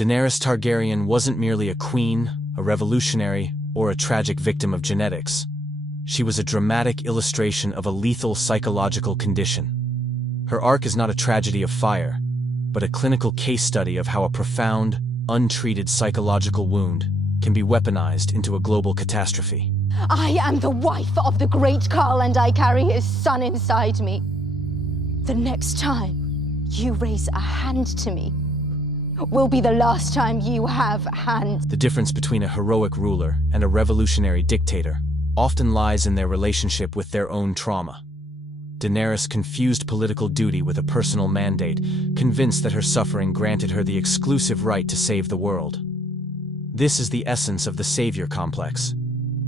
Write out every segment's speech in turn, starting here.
Daenerys Targaryen wasn't merely a queen, a revolutionary, or a tragic victim of genetics. She was a dramatic illustration of a lethal psychological condition. Her arc is not a tragedy of fire, but a clinical case study of how a profound, untreated psychological wound can be weaponized into a global catastrophe. I am the wife of the great Khal, and I carry his son inside me. The next time you raise a hand to me will be the last time you have a hand. The difference between a heroic ruler and a revolutionary dictator often lies in their relationship with their own trauma. Daenerys confused political duty with a personal mandate, convinced that her suffering granted her the exclusive right to save the world. This is the essence of the savior complex.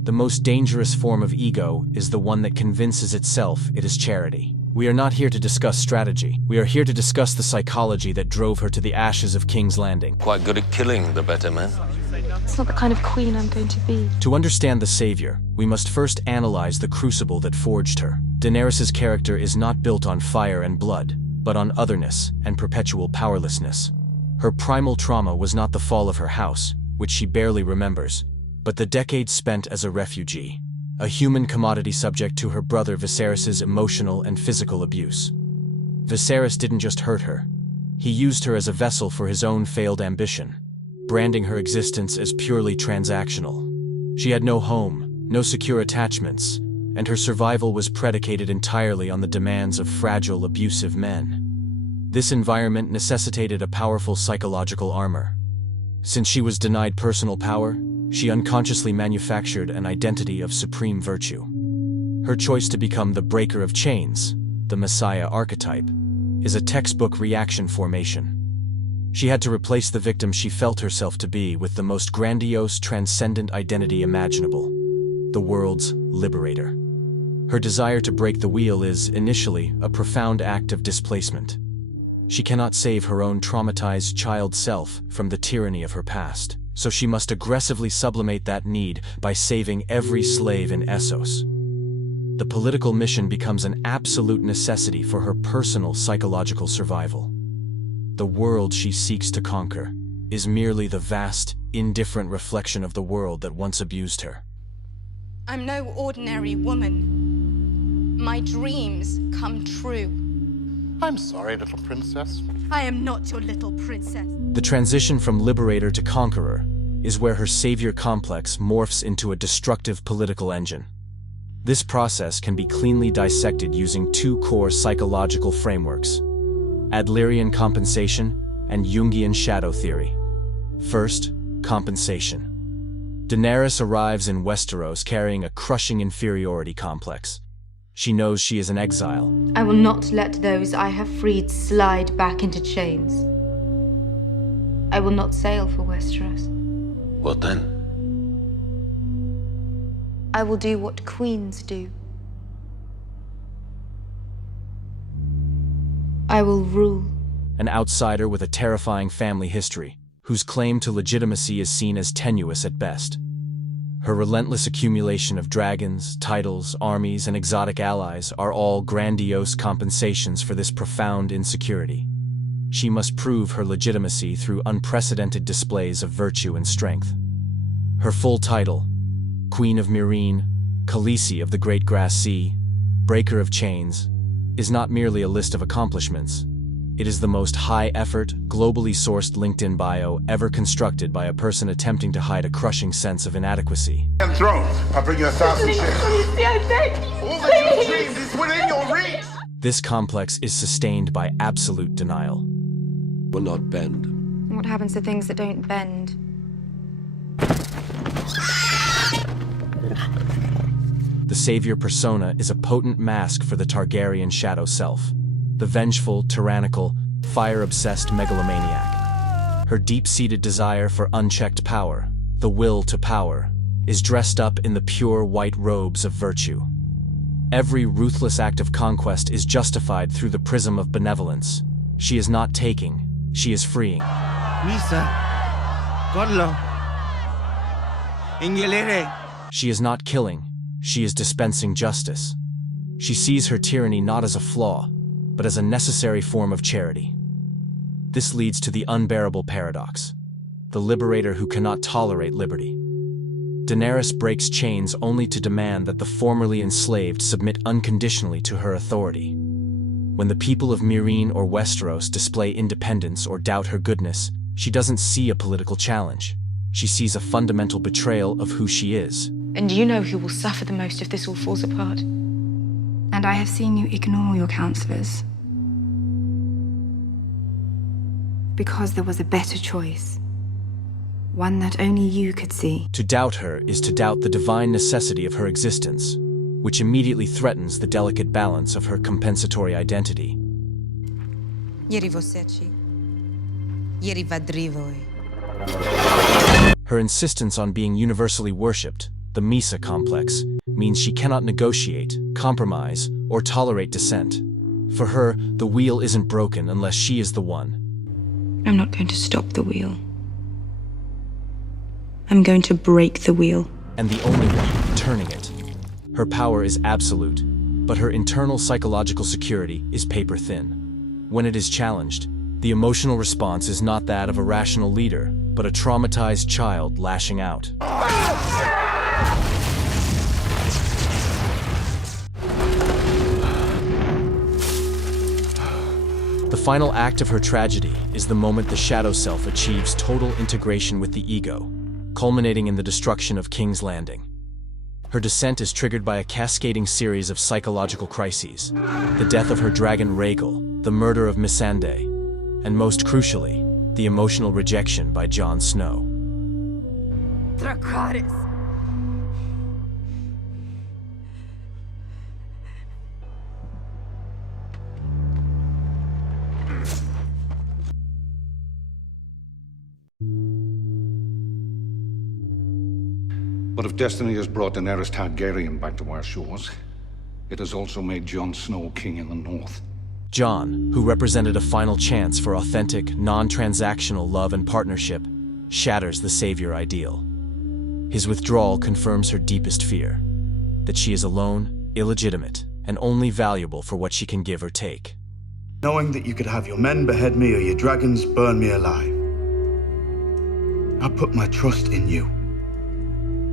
The most dangerous form of ego is the one that convinces itself it is charity. We are not here to discuss strategy. We are here to discuss the psychology that drove her to the ashes of King's Landing. Quite good at killing the better man. It's not the kind of queen I'm going to be. To understand the savior, we must first analyze the crucible that forged her. Daenerys' character is not built on fire and blood, but on otherness and perpetual powerlessness. Her primal trauma was not the fall of her house, which she barely remembers, but the decades spent as a refugee, a human commodity subject to her brother Viserys' emotional and physical abuse. Viserys didn't just hurt her. He used her as a vessel for his own failed ambition, branding her existence as purely transactional. She had no home, no secure attachments, and her survival was predicated entirely on the demands of fragile, abusive men. This environment necessitated a powerful psychological armor. Since she was denied personal power, she unconsciously manufactured an identity of supreme virtue. Her choice to become the breaker of chains, the Messiah archetype, is a textbook reaction formation. She had to replace the victim she felt herself to be with the most grandiose, transcendent identity imaginable, the world's liberator. Her desire to break the wheel is, initially, a profound act of displacement. She cannot save her own traumatized child self from the tyranny of her past, so she must aggressively sublimate that need by saving every slave in Essos. The political mission becomes an absolute necessity for her personal psychological survival. The world she seeks to conquer is merely the vast, indifferent reflection of the world that once abused her. I'm no ordinary woman. My dreams come true. I'm sorry, little princess. I am not your little princess. The transition from liberator to conqueror is where her savior complex morphs into a destructive political engine. This process can be cleanly dissected using two core psychological frameworks: Adlerian compensation and Jungian shadow theory. First, compensation. Daenerys arrives in Westeros carrying a crushing inferiority complex. She knows she is an exile. I will not let those I have freed slide back into chains. I will not sail for Westeros. What then? I will do what queens do. I will rule. An outsider with a terrifying family history, whose claim to legitimacy is seen as tenuous at best. Her relentless accumulation of dragons, titles, armies, and exotic allies are all grandiose compensations for this profound insecurity. She must prove her legitimacy through unprecedented displays of virtue and strength. Her full title, Queen of Meereen, Khaleesi of the Great Grass Sea, Breaker of Chains, is not merely a list of accomplishments. It is the most high-effort, globally sourced LinkedIn bio ever constructed by a person attempting to hide a crushing sense of inadequacy. And throne, I'll bring you 1,000 ships. All that you dreamed is within your reach. This complex is sustained by absolute denial. Will not bend. What happens to things that don't bend? The savior persona is a potent mask for the Targaryen shadow self, the vengeful, tyrannical, fire-obsessed megalomaniac. Her deep-seated desire for unchecked power, the will to power, is dressed up in the pure white robes of virtue. Every ruthless act of conquest is justified through the prism of benevolence. She is not taking, she is freeing. Misa, Godlo, Ingelere. She is not killing, she is dispensing justice. She sees her tyranny not as a flaw, but as a necessary form of charity. This leads to the unbearable paradox. the liberator who cannot tolerate liberty. Daenerys breaks chains only to demand that the formerly enslaved submit unconditionally to her authority. When the people of Meereen or Westeros display independence or doubt her goodness, she doesn't see a political challenge. She sees a fundamental betrayal of who she is. And you know who will suffer the most if this all falls apart. And I have seen you ignore your counselors. Because there was a better choice. One that only you could see. To doubt her is to doubt the divine necessity of her existence, which immediately threatens the delicate balance of her compensatory identity. Her insistence on being universally worshipped, the Misa complex, means she cannot negotiate, compromise, or tolerate dissent. For her, the wheel isn't broken unless she is the one. I'm not going to stop the wheel. I'm going to break the wheel. And the only one turning it. Her power is absolute, but her internal psychological security is paper-thin. When it is challenged, the emotional response is not that of a rational leader, but a traumatized child lashing out. The final act of her tragedy is the moment the shadow self achieves total integration with the ego, culminating in the destruction of King's Landing. Her descent is triggered by a cascading series of psychological crises: the death of her dragon Rhaegal, the murder of Missandei, and most crucially, the emotional rejection by Jon Snow. Dracarys! But if destiny has brought Daenerys Targaryen back to our shores, it has also made Jon Snow king in the north. Jon, who represented a final chance for authentic, non-transactional love and partnership, shatters the savior ideal. His withdrawal confirms her deepest fear, that she is alone, illegitimate, and only valuable for what she can give or take. Knowing that you could have your men behead me or your dragons burn me alive. I put my trust in you.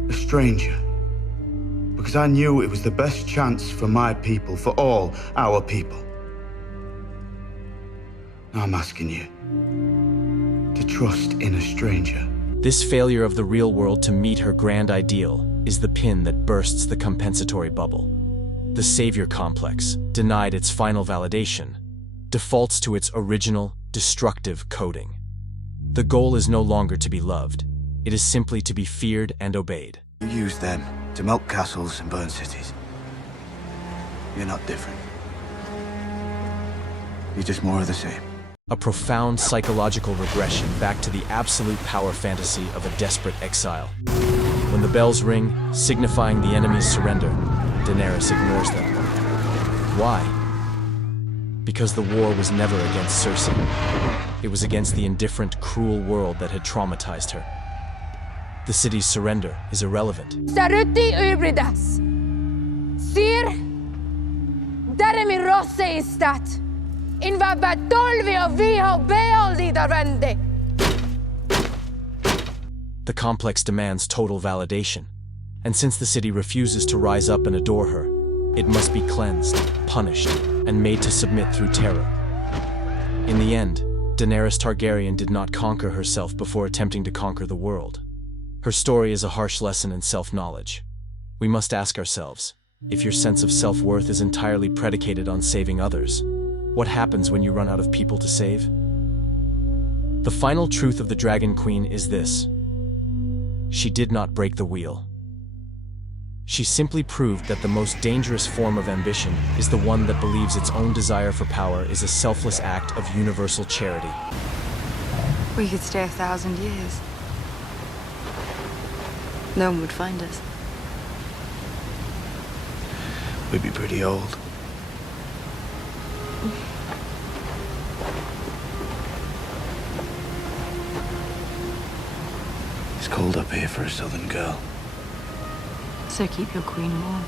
A stranger. Because I knew it was the best chance for my people, for all our people. Now I'm asking you to trust in a stranger. This failure of the real world to meet her grand ideal is the pin that bursts the compensatory bubble. The savior complex, denied its final validation, defaults to its original, destructive coding. The goal is no longer to be loved. It is simply to be feared and obeyed. You use them to melt castles and burn cities. You're not different. You're just more of the same. A profound psychological regression back to the absolute power fantasy of a desperate exile. When the bells ring, signifying the enemy's surrender, Daenerys ignores them. Why? Because the war was never against Cersei. It was against the indifferent, cruel world that had traumatized her. The city's surrender is irrelevant. Saruti Ubridas! Sir! Daremi rosse istat! In va batolvi o viho beoldi darende! The complex demands total validation, and since the city refuses to rise up and adore her, it must be cleansed, punished, and made to submit through terror. In the end, Daenerys Targaryen did not conquer herself before attempting to conquer the world. Her story is a harsh lesson in self-knowledge. We must ask ourselves, if your sense of self-worth is entirely predicated on saving others, what happens when you run out of people to save? The final truth of the Dragon Queen is this: she did not break the wheel. She simply proved that the most dangerous form of ambition is the one that believes its own desire for power is a selfless act of universal charity. We could stay 1,000 years. No one would find us. We'd be pretty old. It's cold up here for a southern girl. So keep your queen warm.